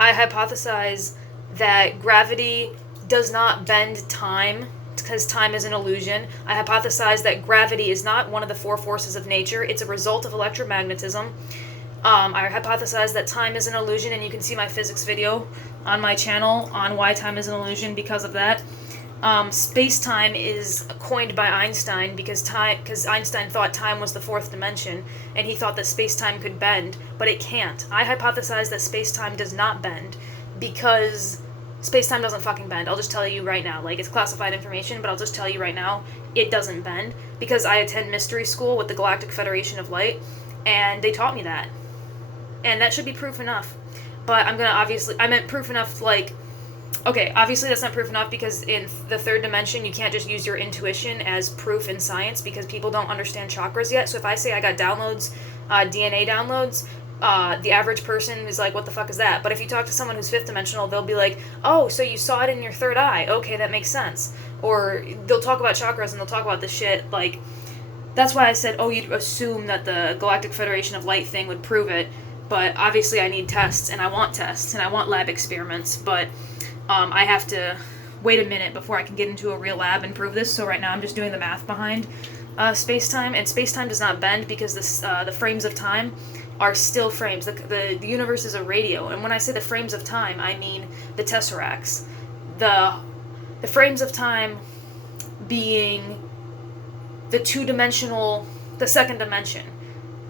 I hypothesize that gravity does not bend time because time is an illusion. I hypothesize that gravity is not one of the four forces of nature. It's a result of electromagnetism. I hypothesize that time is an illusion, and you can see my physics video on my channel on why time is an illusion because of that. Space-time is coined by Einstein because Einstein thought time was the fourth dimension, and he thought that space-time could bend, but it can't. I hypothesize that space-time does not bend because space-time doesn't fucking bend. I'll just tell you right now. Like, it's classified information, but I'll just tell you right now, it doesn't bend because I attend mystery school with the Galactic Federation of Light, and they taught me that. And that should be proof enough. But I meant proof enough, like, okay, obviously that's not proof enough because in the third dimension you can't just use your intuition as proof in science because people don't understand chakras yet. So if I say I got downloads, DNA downloads, the average person is like, what the fuck is that? But if you talk to someone who's fifth dimensional, they'll be like, oh, so you saw it in your third eye. Okay, that makes sense. Or they'll talk about chakras and they'll talk about this shit, like, that's why I said, oh, you'd assume that the Galactic Federation of Light thing would prove it. But obviously I need tests, and I want tests, and I want lab experiments, but I have to wait a minute before I can get into a real lab and prove this, so right now I'm just doing the math behind space-time, and space-time does not bend because the frames of time are still frames. The universe is a radio, and when I say the frames of time, I mean the tesseracts. The frames of time being the two-dimensional, the second dimension.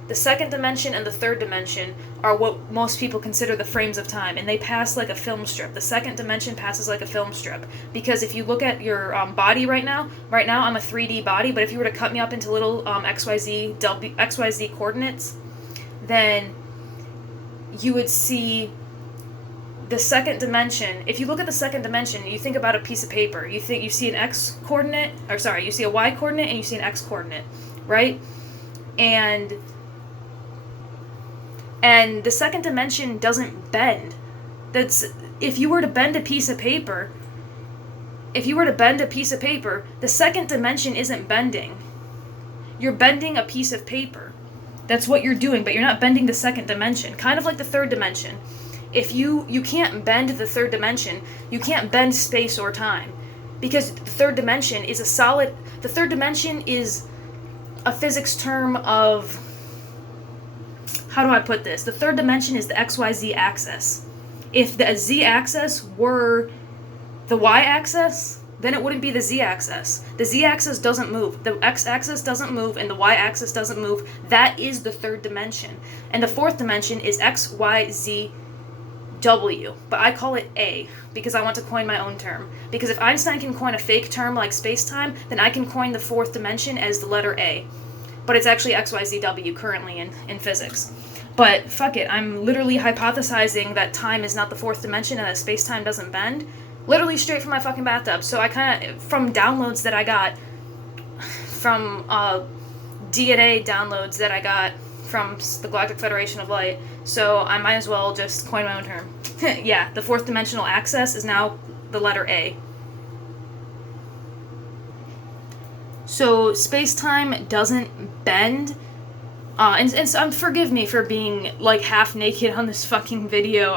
The second dimension and the third dimension are what most people consider the frames of time, and they pass like a film strip. The second dimension passes like a film strip, because if you look at your body right now I'm a 3D body, but if you were to cut me up into little XYZ coordinates, then you would see the second dimension. If you look at the second dimension, you think about a piece of paper. You see an X coordinate, you see a Y coordinate and you see an X coordinate, right? And the second dimension doesn't bend. If you were to bend a piece of paper, the second dimension isn't bending. You're bending a piece of paper. That's what you're doing, but you're not bending the second dimension. Kind of like the third dimension. If you can't bend the third dimension, you can't bend space or time. Because the third dimension is the third dimension is a physics term of, how do I put this? The third dimension is the XYZ axis. If the Z-axis were the Y-axis, then it wouldn't be the Z-axis. The Z-axis doesn't move. The X-axis doesn't move, and the Y-axis doesn't move. That is the third dimension. And the fourth dimension is X, Y, Z, W. But I call it A, because I want to coin my own term. Because if Einstein can coin a fake term like space-time, then I can coin the fourth dimension as the letter A. But it's actually XYZW currently in physics. But fuck it, I'm literally hypothesizing that time is not the fourth dimension and that space-time doesn't bend. Literally straight from my fucking bathtub. So I kind of, from downloads that I got, from DNA downloads that I got from the Galactic Federation of Light, so I might as well just coin my own term. Yeah, the fourth dimensional axis is now the letter A. So space-time doesn't bend, and forgive me for being like half naked on this fucking video.